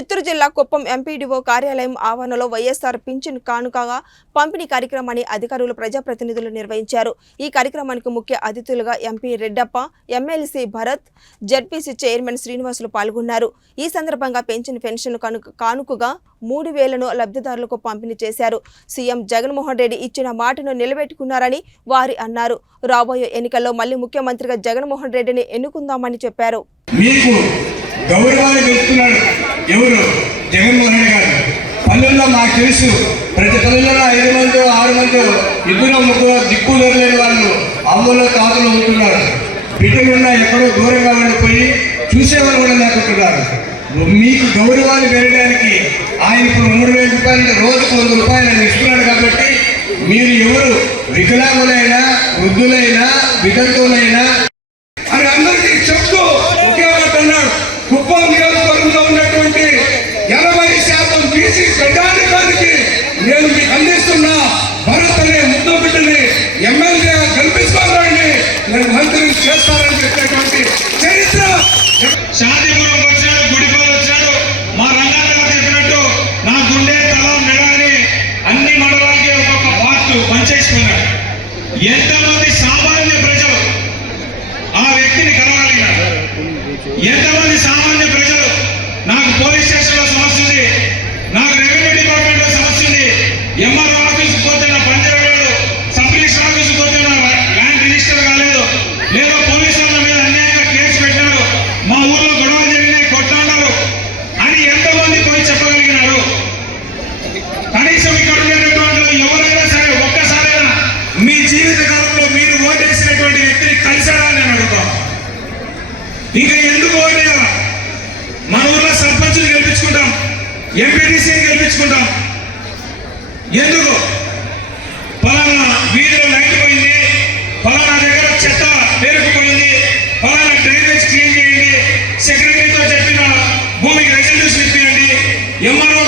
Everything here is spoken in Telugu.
చిత్తూరు జిల్లా కుప్పం ఎంపీడీఓ కార్యాలయం ఆవరణలో వైఎస్ఆర్ పింఛన్ కానుకగా పంపిణీ కార్యక్రమాన్ని అధికారులు ప్రజాప్రతినిధులు నిర్వహించారు। ఈ కార్యక్రమానికి ముఖ్య అతిథులుగా MP Reddappa, MLC Bharat, ZPC chairman Srinivasulu పాల్గొన్నారు। ఈ సందర్భంగా పెన్షన్ కానుకగా 3000ను లబ్ధిదారులకు పంపిణీ చేశారు। సీఎం జగన్మోహన్ రెడ్డి ఇచ్చిన మాటను నిలబెట్టుకున్నారని వారు అన్నారు। రాబోయే ఎన్నికల్లో మళ్లీ ముఖ్యమంత్రిగా జగన్మోహన్ రెడ్డిని ఎన్నుకుందామని చెప్పారు। గౌరవాన్ని పెంచుతున్నాడు ఎవరు? జగన్మోహన్ రెడ్డి గారు। పల్లెల్లో నాకు తెలుసు, ప్రతి పల్లెల్లో 5 మంది 6 మంది 2 3 దిక్కులు లేని వాళ్ళు అమ్మలో తాతలు ఉంటున్నారు। బిడ్డలున్నా ఎక్కడో దూరంగా ఉండిపోయి చూసేవాళ్ళు కూడా లేకుంటున్నారు। మీకు గౌరవాన్ని పెరగడానికి ఆయన ఇప్పుడు 3000 రూపాయలు రోజుకు 100 రూపాయలు ఆయన ఇస్తున్నాడు కాబట్టి మీరు ఎవరు వికలాంగులైనా వృద్ధులైనా వితంతువులైనా అని అందరికీ చెప్తూ ఒకే మాట అన్నాడు। కుప్పం నియోజకవర్గంలో ఉన్నటువంటి 80% బీసీ ప్రజానికానికి నేను మీకు అందిస్తున్నా భరత్ అనే ముద్దు బిడ్డని ఎమ్మెల్యేగా కల్పించుకోవాలని నేను మంత్రిని చేస్తానని చెప్పేటువంటి చరిత్ర। శాంతిపురం వచ్చాడు, గుడిపల్లి వచ్చాడు, మా రంగారావు గారు చెప్పినట్టు నా గుండె తల మెడని అన్ని మండలాలకి ఒక్కొక్క పార్ట్ పనిచేసుకున్నాడు। ఎంతమంది సామాన్య ప్రజలు ఆ వ్యక్తిని కలవగలిగినారు? ఎంతమంది సామాన్య ప్రజలు నాకు పోలీస్ స్టేషన్లో సమస్య ఉంది, నాకు రెవెన్యూ డిపార్ట్మెంట్లో సమస్య ఉంది, ఎంఆర్ఓ ఆఫీస్కి పోతే నా పని జరగలేదు, సబ్ రిజిస్టర్ ఆఫీస్కి పోతే నా ల్యాండ్ రిజిస్టర్ కాలేదు, లేదా పోలీసు వాళ్ళ మీద అన్యాయంగా కేసు పెట్టారు, మా ఊర్లో గొడవలు జరిగినాయి కొట్లాడారు అని ఎంతమంది పోయి చెప్పగలిగినారు? కనీసం ఇక్కడ ఉండేటటువంటి ఎవరైనా సరే ఒక్కసారైనా మీ జీవిత కాలంలో మీరు ఓటేసినటువంటి వ్యక్తిని కలిసారా అని నేను అడుగుతాను। ఇంకా ఎందుకు ఓటేయాలి? మన ఊర్లో సర్పంచ్ని గెలిపించుకుంటాం, ఎంపీటీసీని గెలిపించుకుంటాం। ఎందుకు? ఫలానా వీధిలో లైట్ పోయింది, ఫలానా దగ్గర చెత్త పేరుకుపోయింది, ఫలానా డ్రైనేజ్ క్లీన్ చేయండి, సెక్రటరీతో చెప్పిన భూమికి రెజల్యూషన్ ఇప్పియండి, ఎంఆర్ఓ